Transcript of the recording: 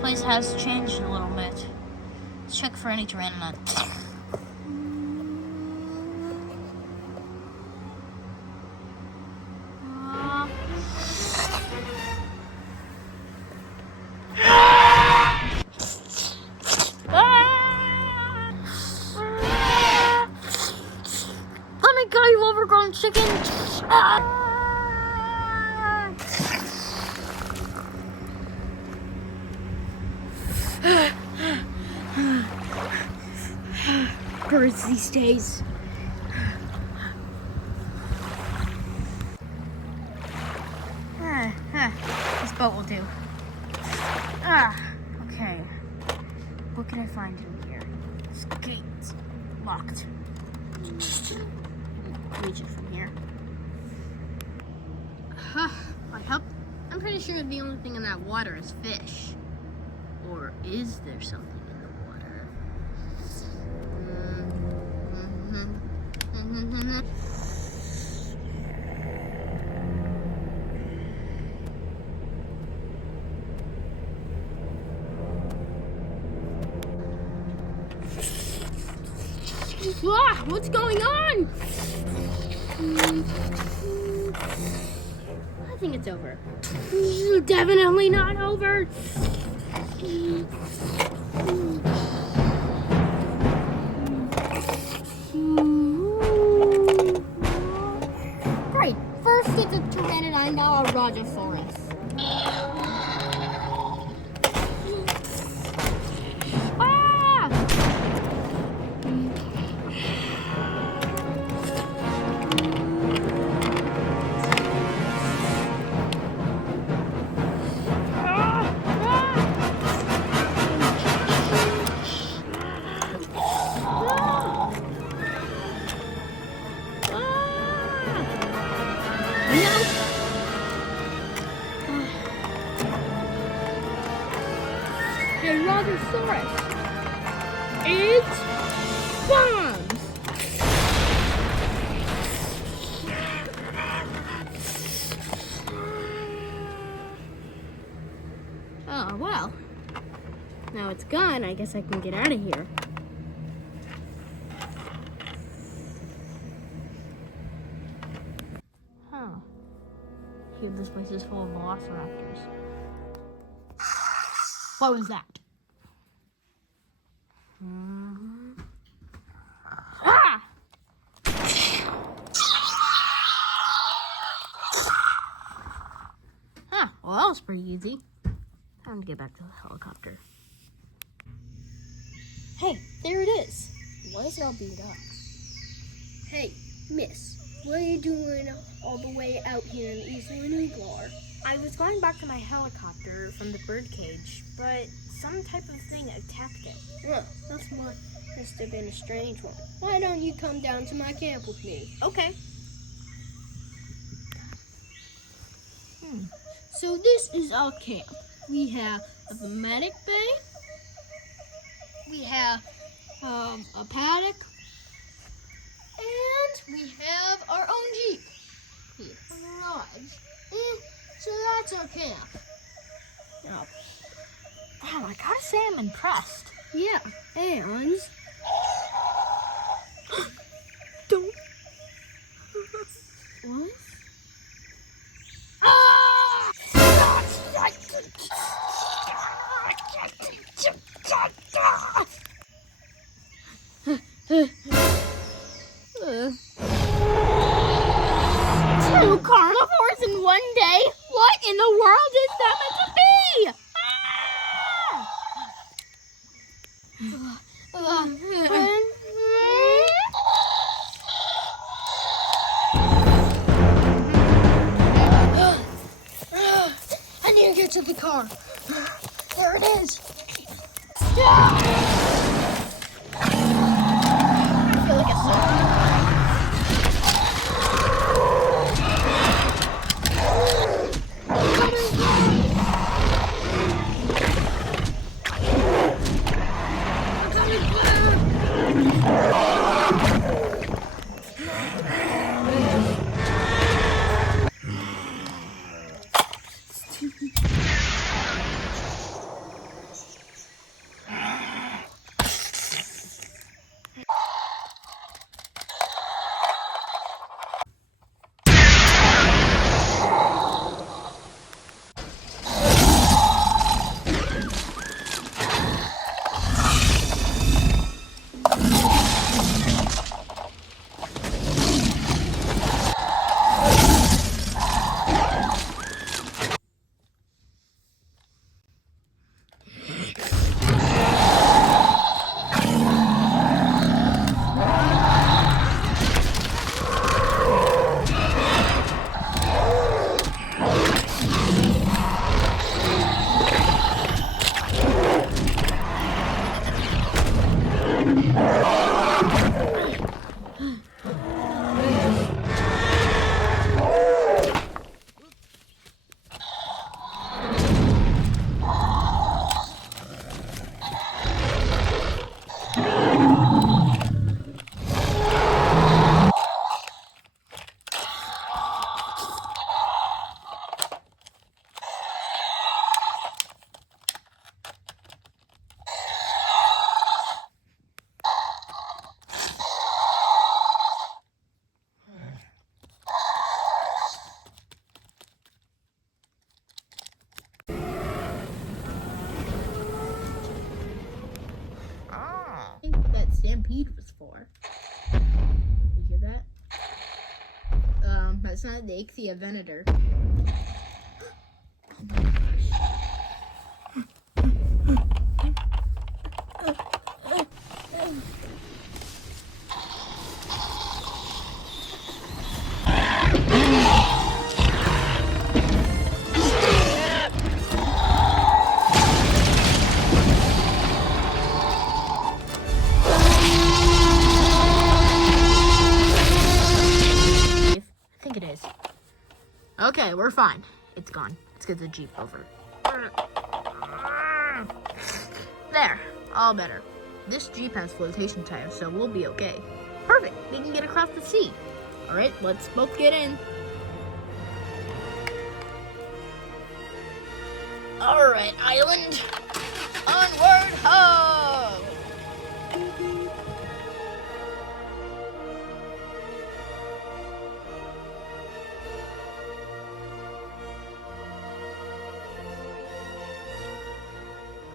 place has changed a little bit. Let's check for any pteranodon. Let me go, you overgrown chicken! Birds these days. This boat will do. Okay. What can I find in here? This gate's locked. Reach it from here. I'm pretty sure the only thing in that water is fish. Or is there something in the water? What's going on? I think it's over. Definitely not over. Great. First it's a pteranodon, now a Rajasaurus. A Rajasaurus. It bombs. Oh, well. Now it's gone, I guess I can get out of here. Here, this place is full of velociraptors. What was that? Ah! Well, that was pretty easy. Time to get back to the helicopter. Hey, there it is. Why is it all beat up? Hey, miss, what are you doing all the way out here in Eastland Iglar? I was going back to my helicopter from the birdcage, but some type of thing attacked it. Well, must have been a strange one. Why don't you come down to my camp with me? Okay. So this is our camp. We have a thematic bay. We have a paddock. And we have our own Jeep. Here, a garage. So that's our camp. Wow, I gotta say I'm impressed. Yeah, and... Don't. What? Two carnivores in one day? What in the world is that meant to be? I need to get to the car. There it is. I feel like a I think that stampede was for. You hear that? That's not the Ichthia Venator. Oh my gosh. I think it is. Okay, we're fine. It's gone. Let's get the Jeep over. There, all better. This Jeep has flotation tires, so we'll be okay. Perfect, we can get across the sea. Alright, let's both get in. Alright, Island.